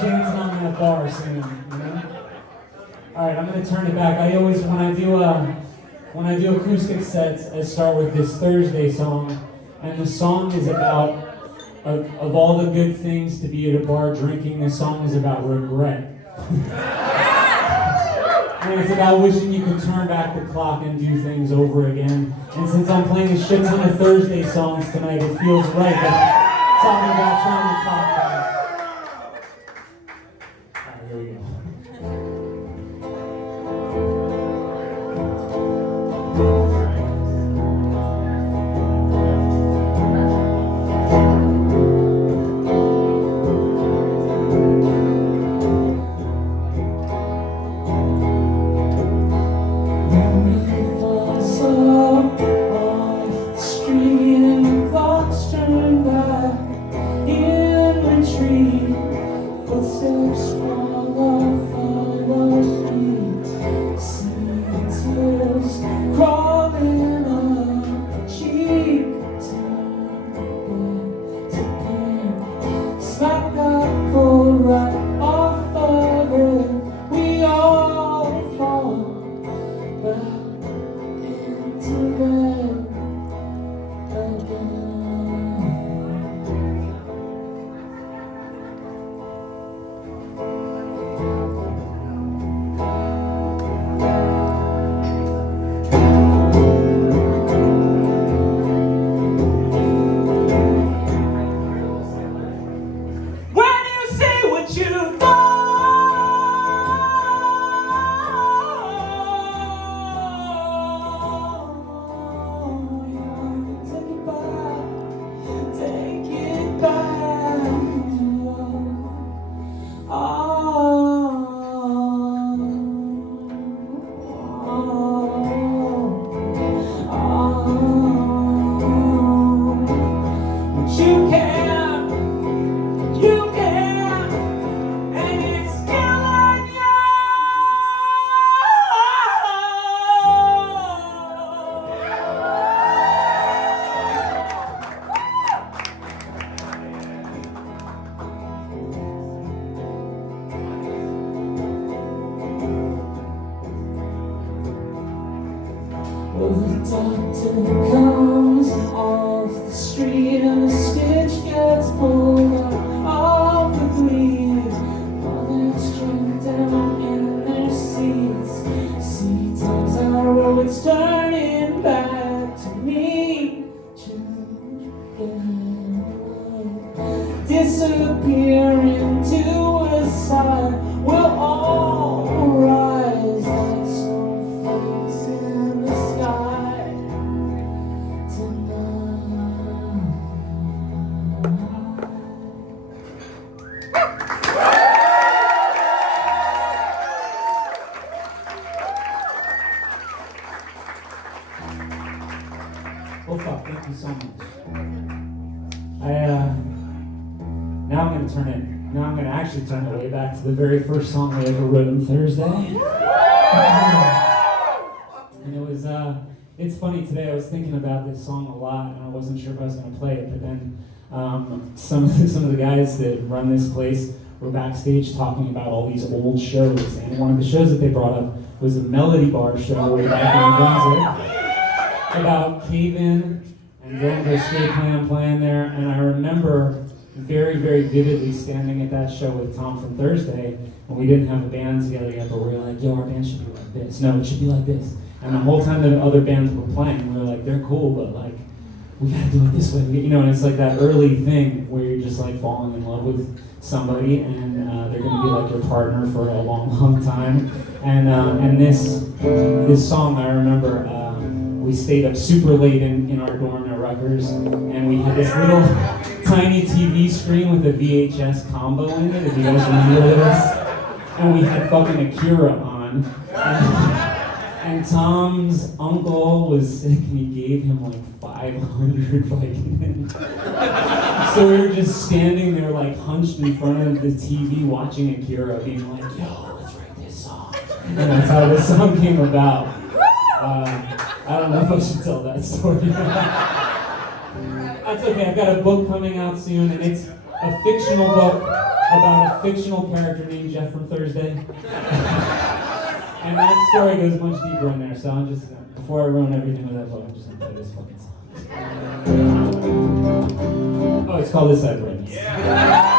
dancing on that bar singing, you know? Alright, I'm gonna turn it back. I always, when I do acoustic sets, I start with this Thursday song, and the song is about, of all the good things to be at a bar drinking, this song is about regret. And it's about wishing you could turn back the clock and do things over again. And since I'm playing a shit ton of Thursday songs tonight, it feels right that talking about turning the clock back. Alright, here we go. Turn it way back to the very first song I ever wrote on Thursday. And it was, it's funny, today I was thinking about this song a lot and I wasn't sure if I was going to play it, but then some of the guys that run this place were backstage talking about all these old shows, and one of the shows that they brought up was the Melody Bar show way back in Brunswick about cave-in and going to a skate plan playing there, and I remember very, very vividly standing at that show with Tom from Thursday, and we didn't have a band together yet, but we were like, yo, our band should be like this. No, it should be like this. And the whole time the other bands were playing, we were like, they're cool, but like, we gotta do it this way. You know, and it's like that early thing where you're just like falling in love with somebody, and they're gonna be like your partner for a long, long time. And this song, I remember, we stayed up super late in our dorm at Rutgers, and we had this little tiny TV screen with a VHS combo in it, if you guys remember this. And we had fucking Akira on. And Tom's uncle was sick and he gave him like 500 Vicodin. So we were just standing there like hunched in front of the TV watching Akira, being like, yo, let's write this song. And that's how this song came about. I don't know if I should tell that story. That's okay, I've got a book coming out soon, and it's a fictional book about a fictional character named Jeff from Thursday. And that story goes much deeper in there, so I'm just, before I ruin everything with that book, I'm just gonna play this fucking song. Oh, it's called This Side Rings. Yeah.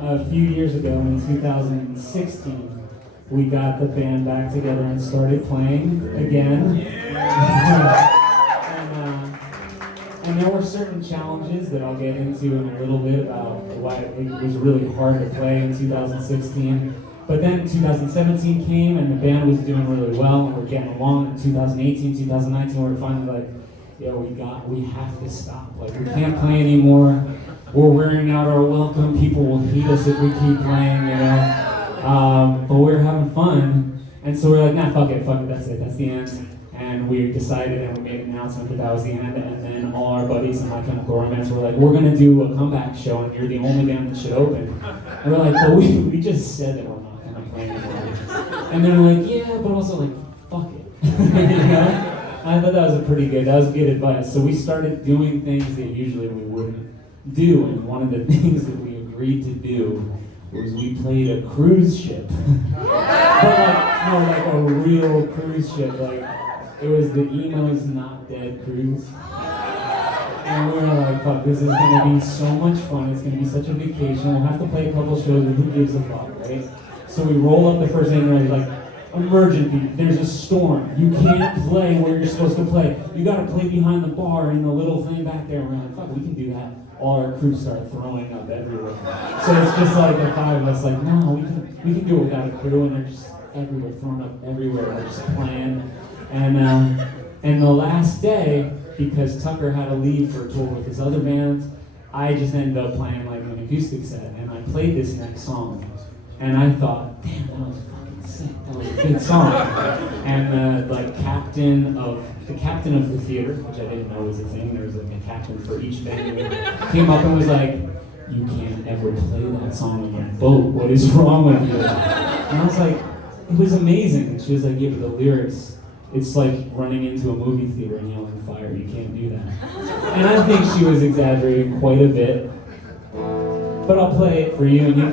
A few years ago in 2016, we got the band back together and started playing again. And there were certain challenges that I'll get into in a little bit about why it was really hard to play in 2016. But then 2017 came and the band was doing really well and we're getting along. In 2018, 2019, we were finally like, yeah, we have to stop. Like, we can't play anymore. We're wearing out our welcome. People will hate us if we keep playing, you know. But we're having fun. And so we're like, nah, fuck it, that's it, that's the end. And we decided and we made an announcement that was the end. And then all our buddies in My Chemical Romance were like, we're gonna do a comeback show and you're the only band that should open. And we're like, but we just said that we're not gonna play anymore. And they're like, yeah, but also like, fuck it. You know? I thought that was good advice. So we started doing things that usually we wouldn't do, and one of the things that we agreed to do was we played a cruise ship. But like a real cruise ship. Like, it was the Emo's Not Dead cruise. And we were like, fuck, this is gonna be so much fun, it's gonna be such a vacation, we'll have to play a couple shows, but who gives a fuck, right? So we roll up the first day and we're like, emergency, there's a storm. You can't play where you're supposed to play. You gotta play behind the bar in the little thing back there. We're like, fuck, we can do that. all our crew start throwing up everywhere. So it's just like the five of us, like, no, we can do it without a crew, and they're just everywhere, throwing up everywhere. We're just playing, and the last day, because Tucker had to leave for a tour with his other bands, I just ended up playing like an acoustic set, and I played this next song, and I thought, damn, that was fucking sick. That was a good song. And the captain of the theater, which I didn't know was a thing, there was like a captain for each venue, came up and was like, "You can't ever play that song on a boat. What is wrong with you?" And I was like, it was amazing. And she was like, "Yeah, but the lyrics, it's like running into a movie theater and yelling fire. You can't do that." And I think she was exaggerating quite a bit. But I'll play it for you and you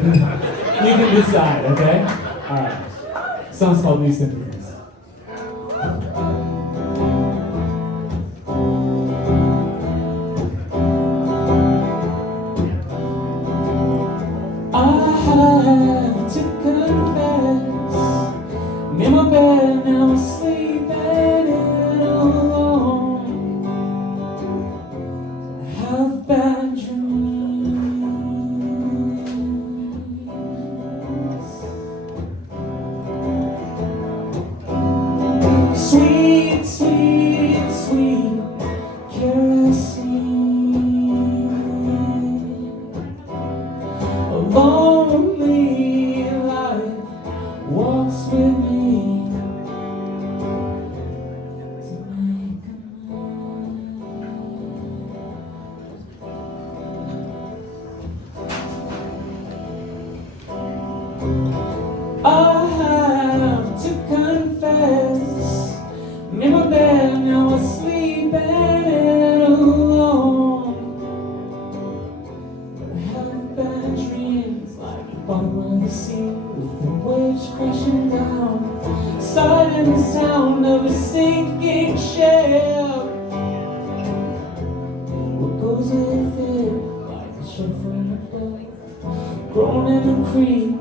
can decide, okay? Alright. The song's called New Sympathies. I have to confess, I'm in my bed now, asleep and alone. I have bad dreams, sweet, sweet, sweet kerosene. A lonely life walks with me to make I have to confess, I'm in my bed now, asleep and alone. I have bad dreams like the bottom of the sea, with the waves crashing down, silent sound of a sinking ship. What goes with it, like a shot from above, grown in the creek,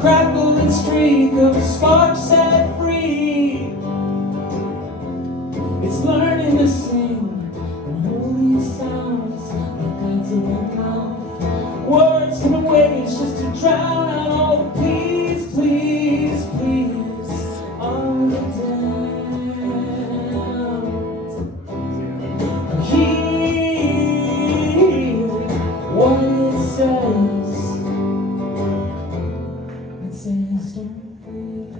crackle and streak of sparks set free. It's learning to sing and holy sounds like guides in the mouth. Words from the waves just to drown out all the please, please, please of the damned. Hear what it says. It says don't breathe.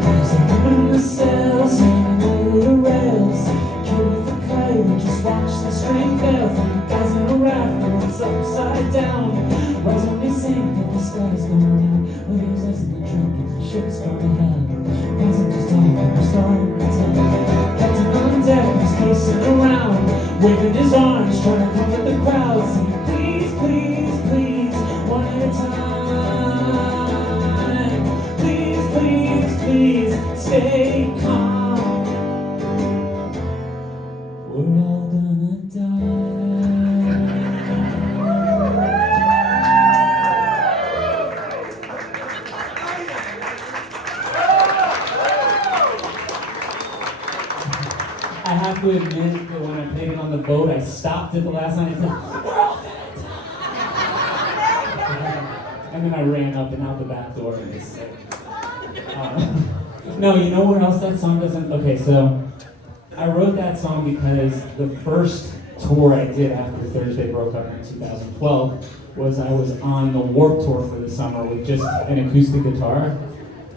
There's a woman in the cells hanging over the rails, kid with a kite and just watch the string fail. Three guys in a raft and it's upside down. Why's only sing that the sky's going out? Well, there's less than a drink and the ship's gone to hell. Passengers talking, we're starting to tell. Captain on deck is pacing around, waving his arms, trying to comfort the crowd, singing please, please, please, one at a time. Please, please, please, stay calm. We're all gonna die. I have to admit that when I played it on the boat, I stopped it the last night and said, "We're all gonna die." And then I ran up and out the back door and was sick. No, you know where else that song doesn't? Okay, so I wrote that song because the first tour I did after Thursday broke up in 2012 was I was on the Warped Tour for the summer with just an acoustic guitar.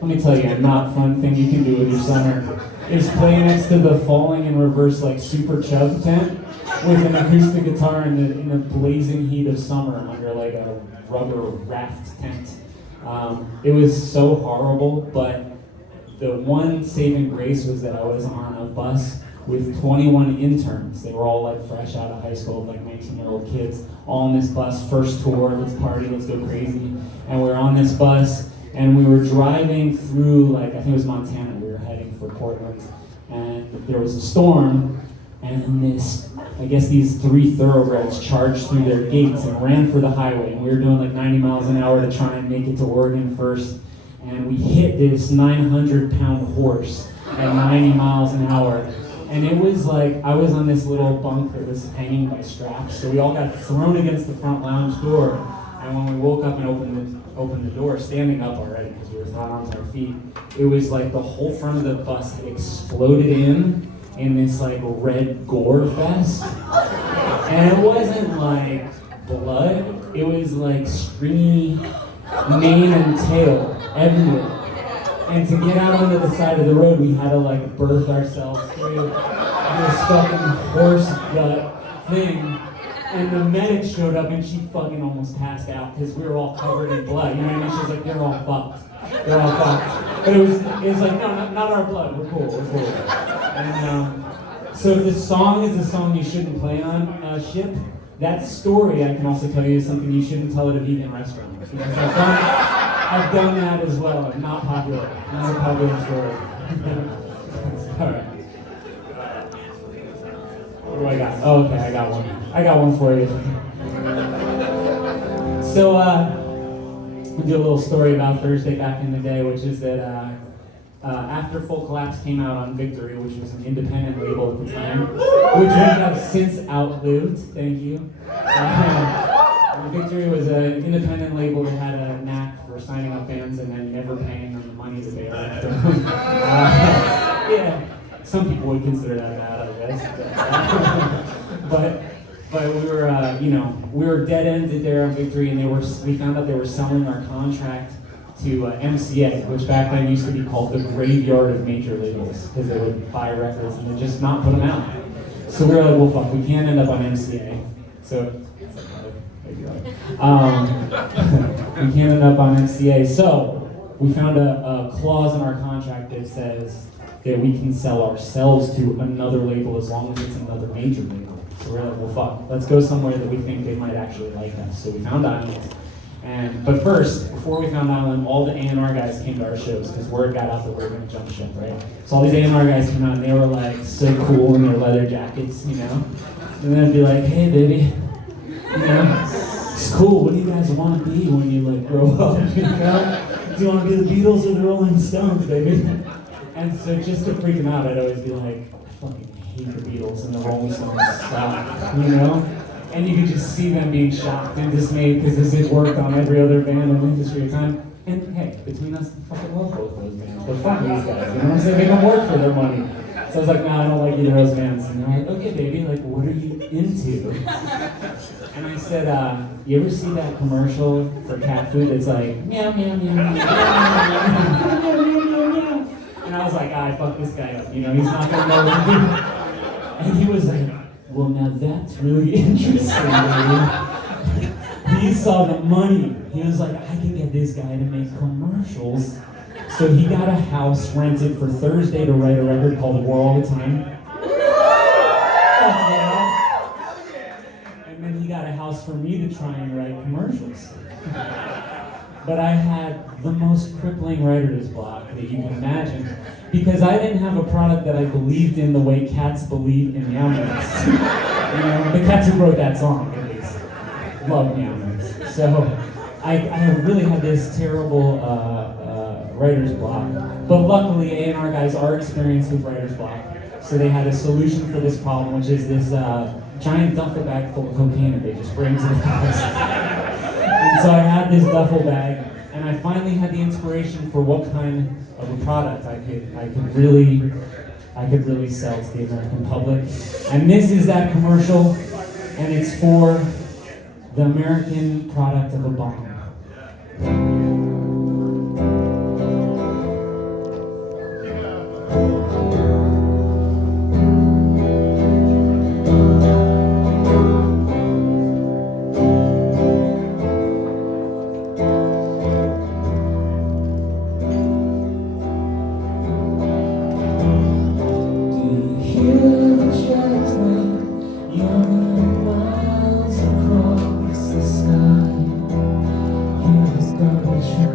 Let me tell you, a not fun thing you can do with your summer is play next to the falling in reverse like Super Chub tent with an acoustic guitar in the blazing heat of summer under like a rubber raft tent. It was so horrible, but the one saving grace was that I was on a bus with 21 interns. They were all like fresh out of high school, like 19-year-old kids, all on this bus, first tour, let's party, let's go crazy. And we were on this bus, and we were driving through, like, I think it was Montana, we were heading for Portland, and there was a storm, and this I guess these 3 thoroughbreds charged through their gates and ran for the highway. And we were doing like 90 miles an hour to try and make it to Oregon first. And we hit this 900-pound horse at 90 miles an hour. And it was like, I was on this little bunk that was hanging by straps. So we all got thrown against the front lounge door. And when we woke up and opened the door, standing up already, because we were thrown onto our feet, it was like the whole front of the bus had exploded in this like red gore fest. And it wasn't like blood, it was like stringy mane and tail everywhere. And to get out onto the side of the road, we had to like birth ourselves through this fucking horse gut thing. And the medic showed up and she fucking almost passed out because we were all covered in blood. You know what I mean? She was like, "You're all fucked. You're all fucked." But it was like, no, not our blood. We're cool. And so if the song is a song you shouldn't play on a ship, that story I can also tell you is something you shouldn't tell at a vegan restaurant. Because I've done that as well. Not popular. Not a popular story. All right. What do I got? Oh, okay, I got one. I got one for you. So, we'll do a little story about Thursday back in the day, which is that after Full Collapse came out on Victory, which was an independent label at the time, which we have since outlived, thank you. Victory was an independent label that had a knack for signing up bands and then never paying them the money that they earned. Yeah, some people would consider that bad, I guess. But we were, we were dead-ended there on Victory, and we found out they were selling our contract to MCA, which back then used to be called the graveyard of major labels, because they would buy records and then just not put them out. So we were like, well, fuck, we can't end up on MCA. So, we can't end up on MCA. So we found a clause in our contract that says that we can sell ourselves to another label as long as it's another major label. So we're like, well, fuck, let's go somewhere that we think they might actually like us. So we found Island. But first, before we found Island, all the A&R guys came to our shows because word got out that we were going to jump ship, right? So all these A&R guys came out and they were like so cool in their leather jackets, And then I'd be like, hey, baby, it's cool. What do you guys want to be when you like grow up? Do you want to be the Beatles or the Rolling Stones, baby? And so just to freak them out, I'd always be like, I fucking hate the Beatles and the Rolling Stones suck, And you could just see them being shocked and dismayed because this had worked on every other band in the industry at the time. And hey, between us, I fucking love both those bands. But fuck these guys, you know what I'm saying? They don't work for their money. So I was like, nah, I don't like either of those bands. And they're like, okay, baby, like, what are you into? And I said, you ever see that commercial for cat food that's like, meow, meow, meow, meow, meow, meow, meow, meow, meow. And I was like, I fucked this guy up, he's not gonna know what to do. And he was like, well, now that's really interesting, baby. He saw the money. He was like, I can get this guy to make commercials. So he got a house rented for Thursday to write a record called War All the Time. And then he got a house for me to try and write commercials. But I had the most crippling writer's block that you can imagine because I didn't have a product that I believed in the way cats believe in Meow Mix. The cats who wrote that song, at least, love Meow Mix. So I really had this terrible writer's block. But luckily, A&R guys are experienced with writer's block. So they had a solution for this problem, which is this giant duffel bag full of cocaine that they just bring to the house. And so I had this duffel bag, and I finally had the inspiration for what kind of a product I could really sell to the American public. And this is that commercial, and it's for the American product of a bomb. Miles across the sky, here's garbage.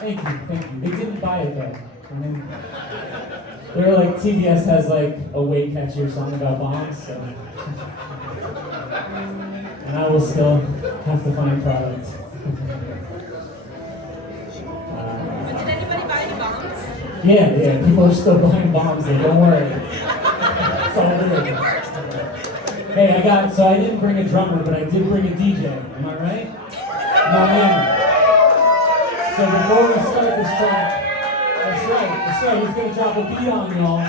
Thank you. They didn't buy it though. I mean, they were like, TBS has like a way catchier song about bombs, so. And I will still have to find product. Did anybody buy any bombs? Yeah, people are still buying bombs, so don't worry. It's all good. It worked. Hey, I didn't bring a drummer, but I did bring a DJ. Am I right? No, man. So before we start this track, that's right, he's gonna drop a beat on y'all.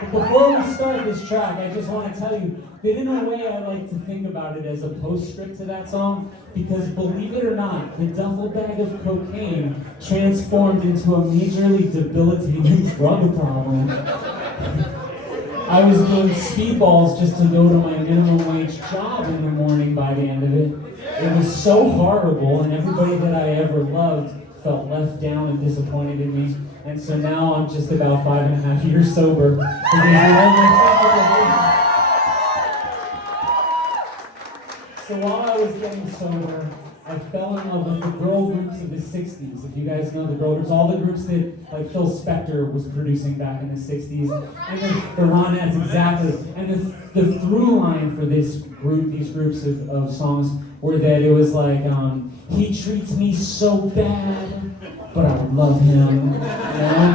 But before we start this track, I just want to tell you that in a way I like to think about it as a postscript to that song, because believe it or not, the duffel bag of cocaine transformed into a majorly debilitating drug problem. I was doing speedballs just to go to my minimum wage job in the morning by the end of it. It was so horrible, and everybody that I ever loved felt left down and disappointed in me. And so now I'm just about 5.5 years sober. So while I was getting sober, I fell in love with the girl groups of the 60s. If you guys know the girl groups, all the groups that like Phil Spector was producing back in the 60s. And the Ronettes, exactly. And the through line for these groups of songs were that it was like, he treats me so bad, but I love him, you know?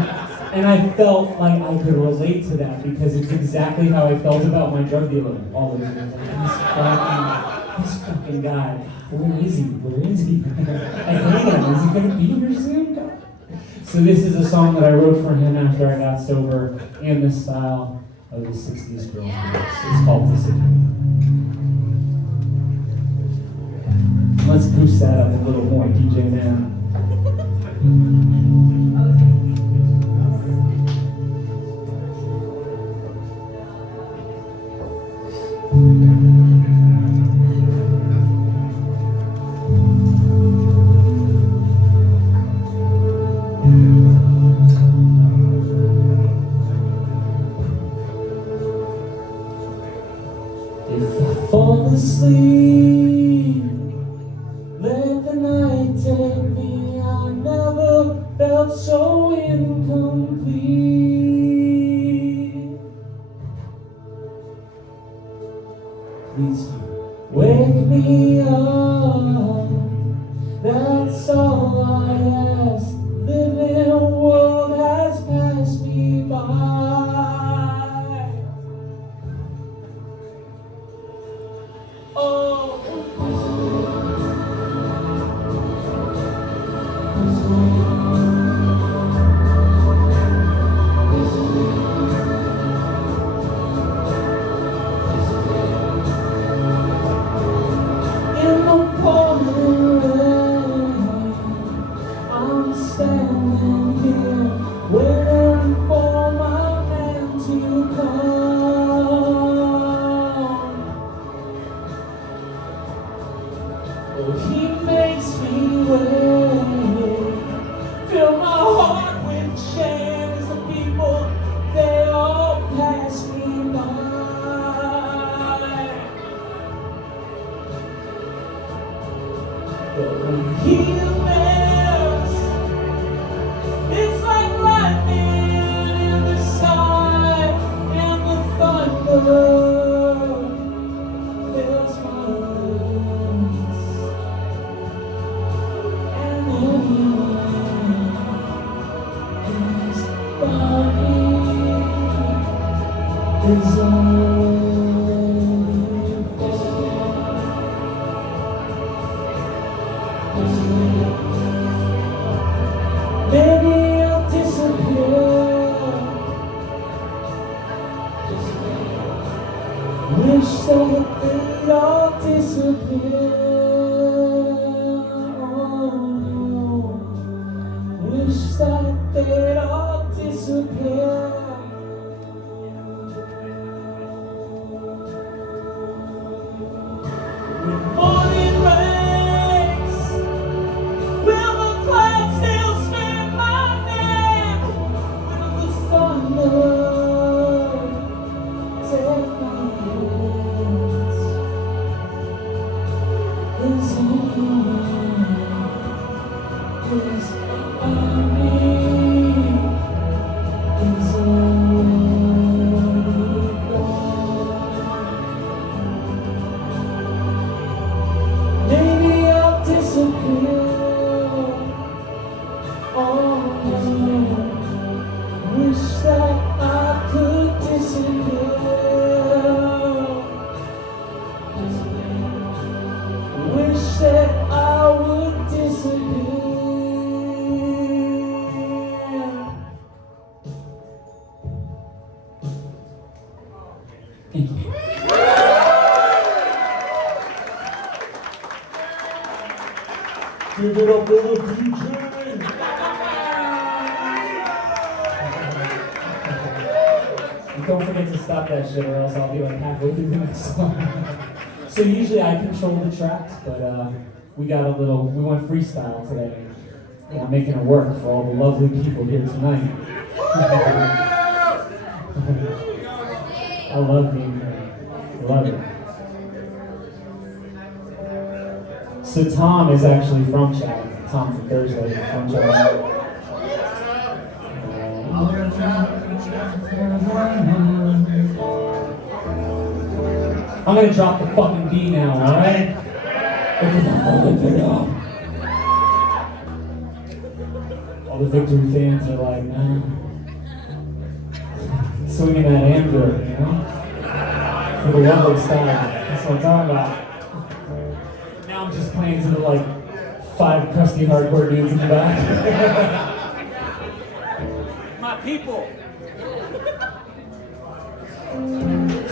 And I felt like I could relate to that because it's exactly how I felt about my drug dealer all those years. This fucking guy, where is he? I hate him, is he gonna be here soon? So this is a song that I wrote for him after I got sober in the style of the 60s girl groups. It's called Discipline. Let's boost that up a little more, DJ Man. If I fall asleep, let the night take me. I never felt so incomplete. Please wake me up. That's all I ask. Living world has passed me by. 'cause me is already gone. Maybe I'll disappear. Oh no, wish that I could disappear. Wish that I would disappear. Thank you. Give it up for the DJ! Don't forget to stop that shit or else I'll be like halfway through the next song. So usually I control the tracks, but we went freestyle today. And I'm making it work for all the lovely people here tonight. I love being here. I love it. So Tom is actually from Chatham. Tom from Thursday from Chatham. I'm gonna drop the fucking B now, alright? All the victory fans are like, nah. Swinging that amber, you know? For the lovely style. That's what I'm talking about. Now I'm just playing to the like 5 crusty hardcore dudes in the back. My people.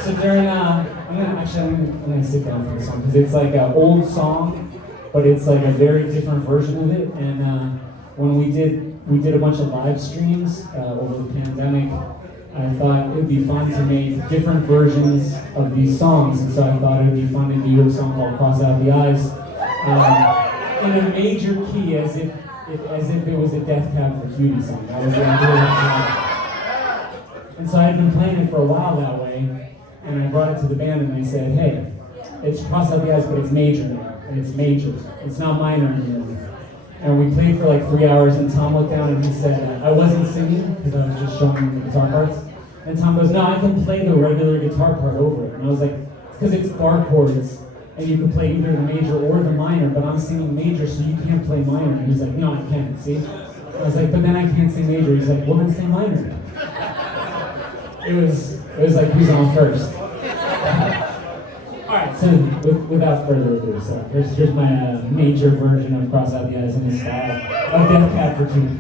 So during, I'm gonna sit down for this song because it's like an old song, but it's like a very different version of it. And when we did a bunch of live streams over the pandemic, I thought it would be fun to make different versions of these songs. And so I thought it would be fun to do a song called "Cross Out the Eyes" in a major key, as if it was a Death Cab for Cutie song. That was the idea. And so I had been playing it for a while that way. And I brought it to the band and they said, hey, it's Cross Out the Eyes, but it's major now. And it's major. It's not minor anymore. And we played for like 3 hours and Tom looked down and he said, I wasn't singing because I was just showing him the guitar parts. And Tom goes, no, I can play the regular guitar part over it. And I was like, because it's bar chords and you can play either the major or the minor, but I'm singing major so you can't play minor. And he's like, no, I can't, see? I was like, but then I can't sing major. He's like, well then sing minor. It was like, who's on first? Alright, so without further ado, so here's my major version of Cross Out the Eyes in the style of Death Cab for Cutie.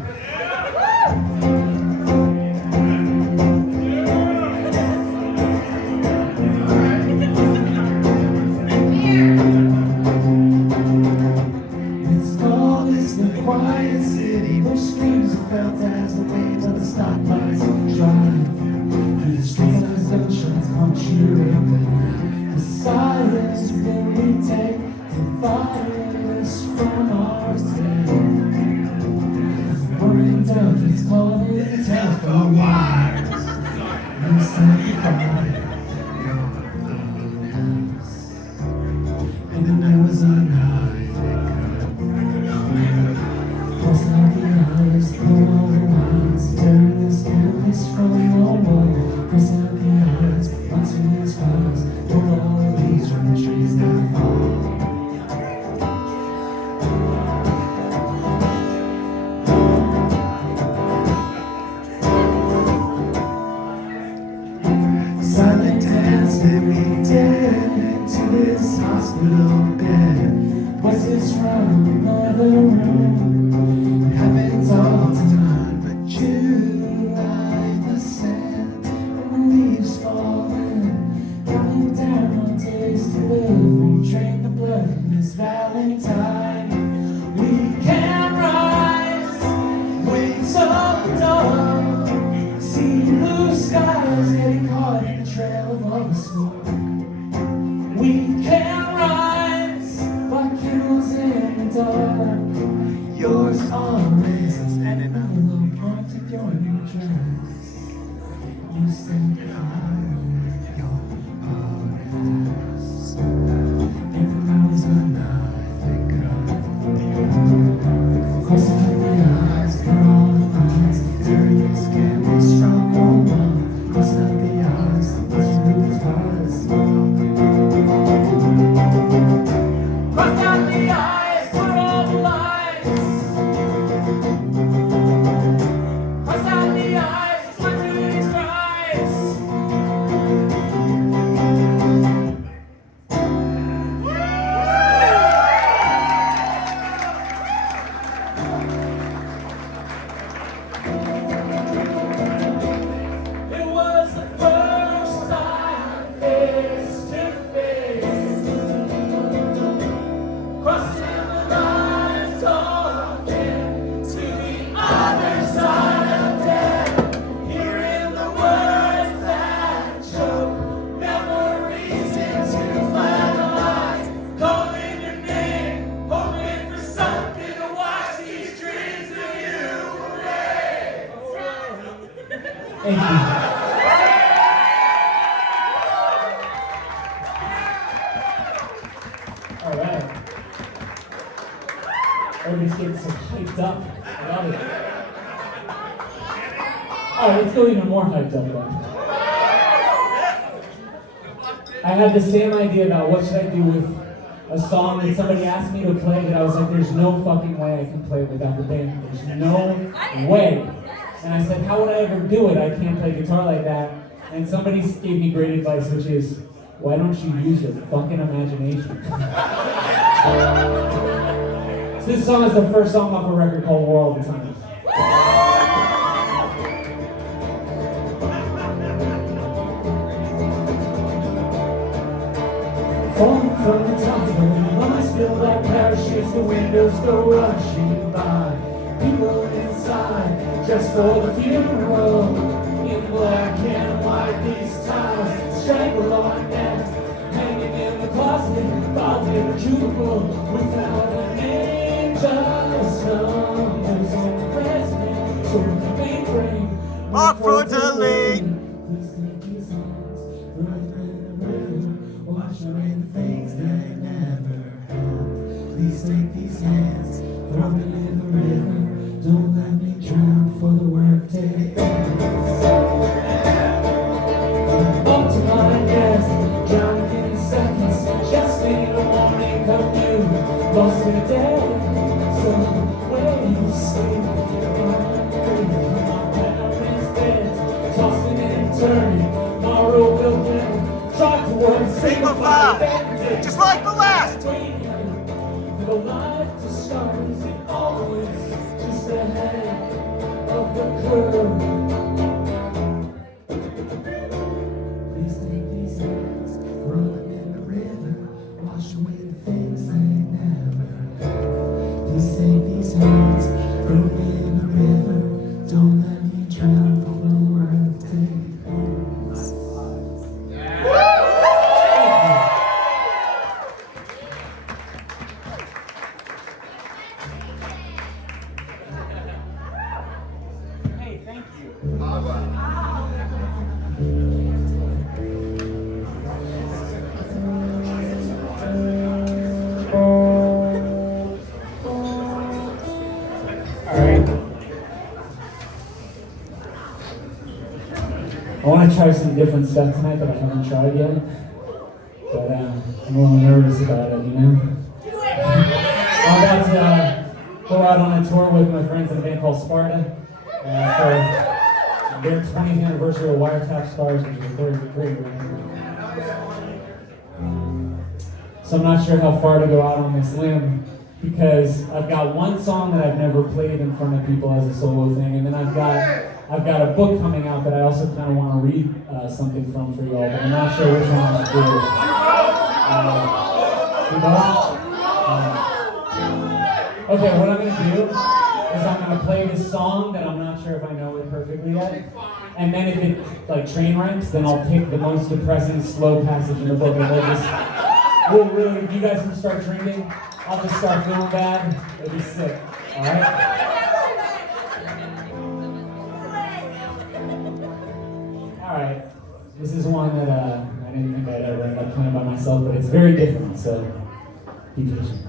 It's called this the quiet city where streams are felt as the waves of the stoplights drive. Through the streets of the sunshine, punctuated. The silence that we take divide us from ourselves. Burning down these calling telephone wires. You said goodbye. And there was a night. Cross out the eyes, pull all the lines, tearing this canvas from the wall. Cross out the eyes, watching these clouds, pull all the leaves from the trees that fall. Silent dance that we did to this hospital bed. Was this from another room? It happens all the time, but you lie in the sand and the leaves falling, counting down on days to live. We drain the blood from this Valentine. We can rise, wings of dawn, see blue skies getting caught in the trail of all the smoke. We can rise like candles in the dark. Yours always is an envelope haunted your new dress. You said fire your heart. And there was a night that got crossing Thank you. All right. Everybody's getting so hyped up. I love it. All right, let's go even more hyped up then. I had the same idea about what should I do with a song that somebody asked me to play that I was like, there's no fucking way I can play without the band. There's no way. And I said, how would I ever do it? I can't play guitar like that. And somebody gave me great advice, which is, why don't you use your fucking imagination? So this song is the first song off a record called War All the Time. Falling from the top of the lungs feel like parachutes, the windows go rushing by. People inside, just for the funeral. In black and white, these ties strangle on necks, hanging in the closet, filed in a cubicle, without a name, just numbers on the resume. So the mainframe, off for delay. Wash away the things that never happened. Please take these hands, throw them in the river. Don't let me drown for the workday ends. Up to my desk, drowning in seconds. Just in the morning, come new, lost in a day. So where you sleep, my parents' beds, tossing and turning. Tomorrow will get. Try to work Single file, just like the last. For the life to start, is it always just ahead of the curve? Please take these hands, throw them in the river, wash away the things they never had. Please take these hands, throw them in the river, don't let me drown before the world takes. Hey, thank you. I want to try some different stuff tonight that I haven't tried yet, but I'm a little nervous about it, you know? I'm about to go out on a tour with my friends in a band called Sparta for their 20th anniversary of Wiretap Stars, which is a very great record. So I'm not sure how far to go out on this limb, because I've got one song that I've never played in front of people as a solo thing, and then I've got a book coming out that I also kind of want to read something from for y'all, but I'm not sure which one I should do. Okay, what I'm going to do is I'm going to play this song that I'm not sure if I know it perfectly yet, and then if it like train wrecks, then I'll pick the most depressing slow passage in the book, and we'll really, if you guys can start drinking, I'll just start feeling bad. It'll be sick, all right? Alright, this is one that I didn't think I'd ever end up playing by myself, but it's very different, so be patient.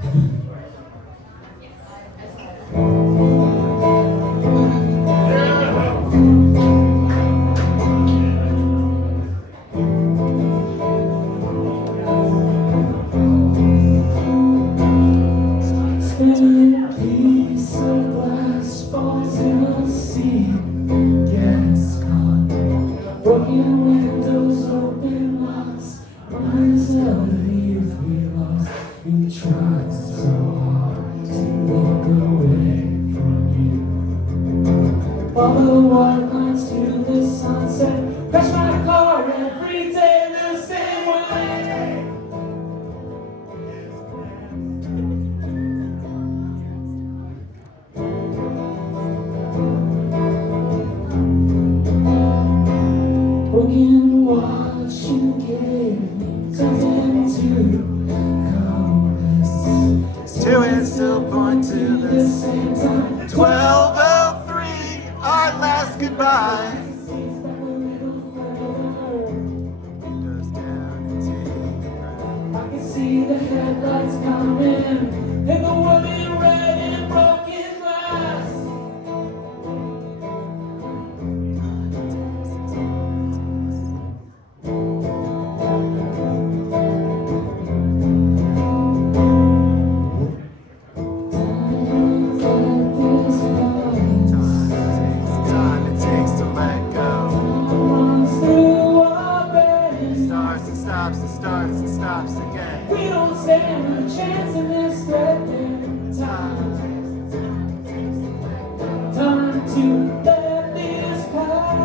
Spinning a piece of glass falls in a sea, gets caught. Broken windows, open locks, reminds of the youth we lost. We tried so hard to walk away from you. Follow white lines to the sunset, crash my car every day the same way. Broken watch you gave me turned into compass. Two and still point to the same time. 12:03, our last goodbye. to let this pass.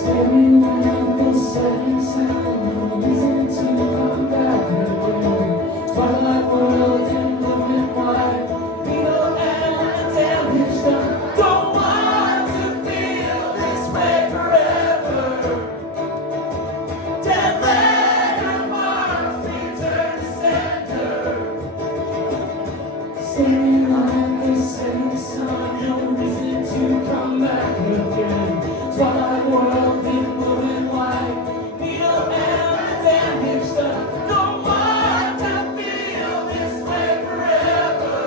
Staring at the setting sun, no reason to come back again. Twilight world in blue and white, needle and damage done. Don't want to feel this way forever. Dead letter marks return to sender. Staring at the setting sun, no reason to come back again. Twilight world in blue and white, needle and damage done. Don't want to feel this way forever.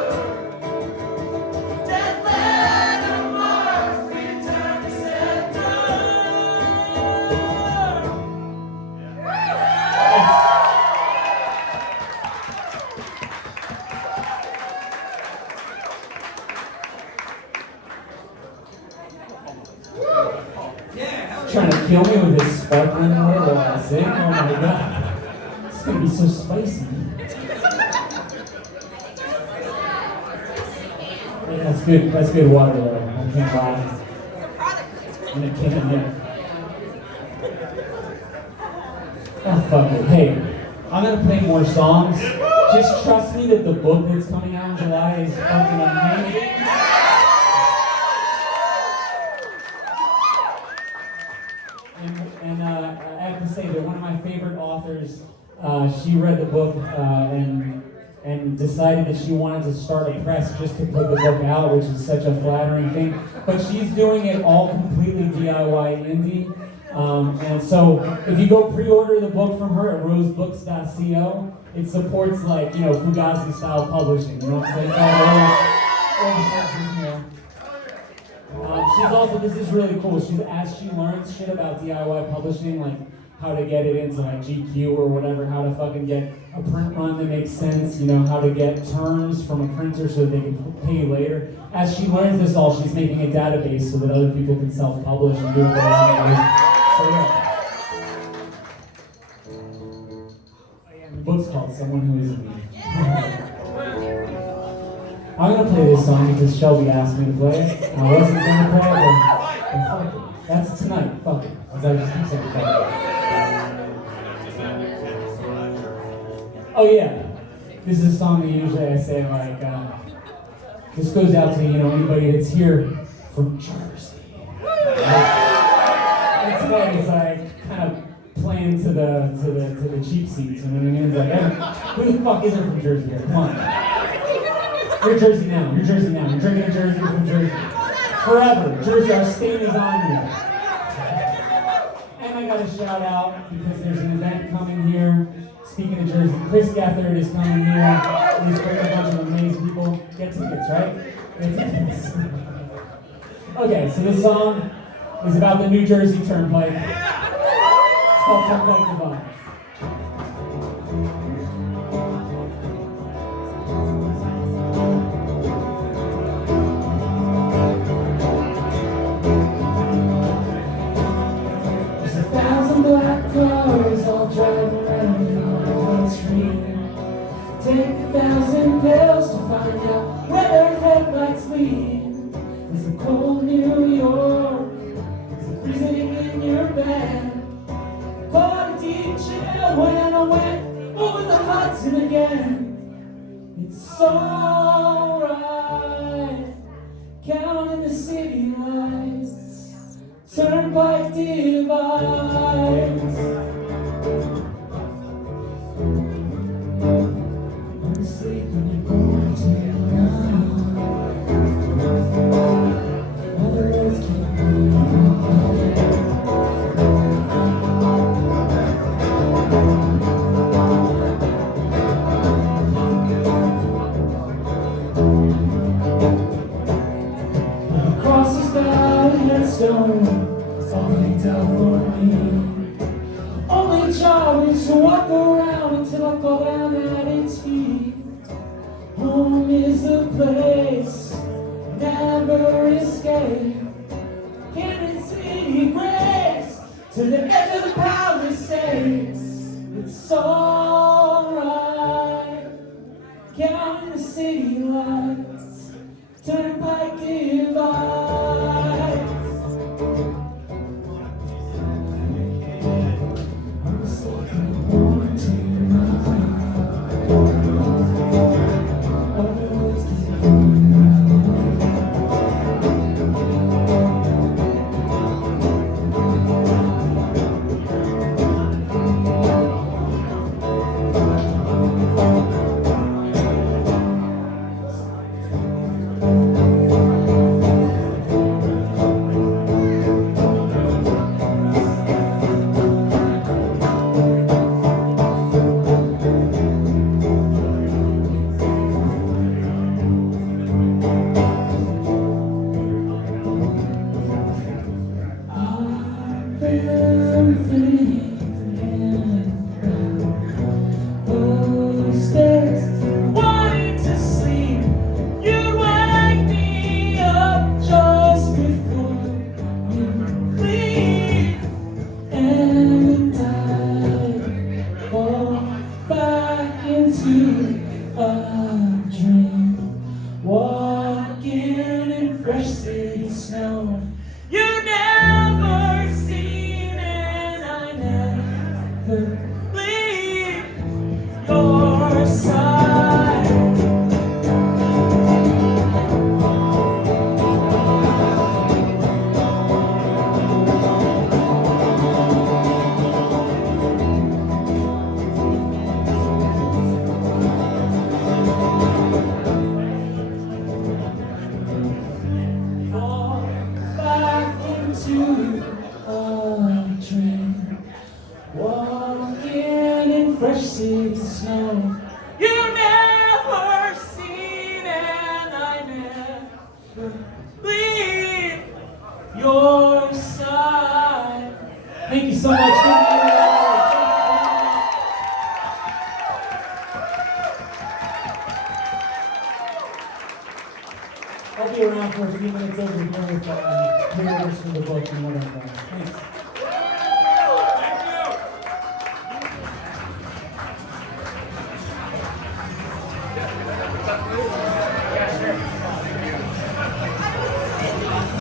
Dead letter marks return to sender. Trying to kill me with this sparkling water while I sing? Oh my god. It's gonna be so spicy. Yeah, that's good water though. I can't lie. I'm gonna kick it in. Oh fuck it. Hey, I'm gonna play more songs. Just trust me that the book that's coming out in July is fucking amazing. And I have to say that one of my favorite authors, she read the book and decided that she wanted to start a press just to put the book out, which is such a flattering thing. But she's doing it all completely DIY indie. And so if you go pre-order the book from her at rosebooks.co, it supports like, Fugazi style publishing, you know what I'm saying? It's all old publishing, she's also, this is really cool, as she learns shit about DIY publishing, like how to get it into like GQ or whatever, how to fucking get a print run that makes sense, how to get terms from a printer so that they can pay you later. As she learns this all, she's making a database so that other people can self-publish and do what they want. So yeah. The book's called Someone Who Isn't Me. I'm gonna play this song because Shelby asked me to play it. I wasn't gonna play it, but fuck it. That's tonight. Fuck it. As I just keep saying, fuck it. Oh yeah, this is a song that usually I say like, this goes out to anybody that's here from Jersey. And today it's like kind of playing to the cheap seats. You know what I mean? It's like, who the fuck isn't from Jersey here? Come on. You're Jersey now. You're Jersey now. You're drinking a Jersey from Jersey. Forever. Jersey, our stain is on you. And I got to shout out because there's an event coming here. Speaking of Jersey, Chris Gethard is coming here. He's bringing a bunch of amazing people. Get tickets, right? Get tickets. Okay, so this song is about the New Jersey Turnpike. It's called Turnpike Divides. Black cars all driving around in one street. Take 1,000 pills to find out where their headlights lead. Is it cold New York? Is it freezing in your bed? Caught a deep chill when I went over the Hudson again. It's alright, counting the city lights. Turnpike Divides. I'm asleep when you're going to all the roads keep moving. Across the sky, headstone. Only down for me. Only job is to walk around until I fall down at its feet. Home is the place never escape. Can't to the edge of the Palisades. It's alright, counting the city lights, Turnpike Divides. I'm sitting born Thank you so much. I'll be around for a few minutes over here with pre-orders for the book and whatever. Thanks.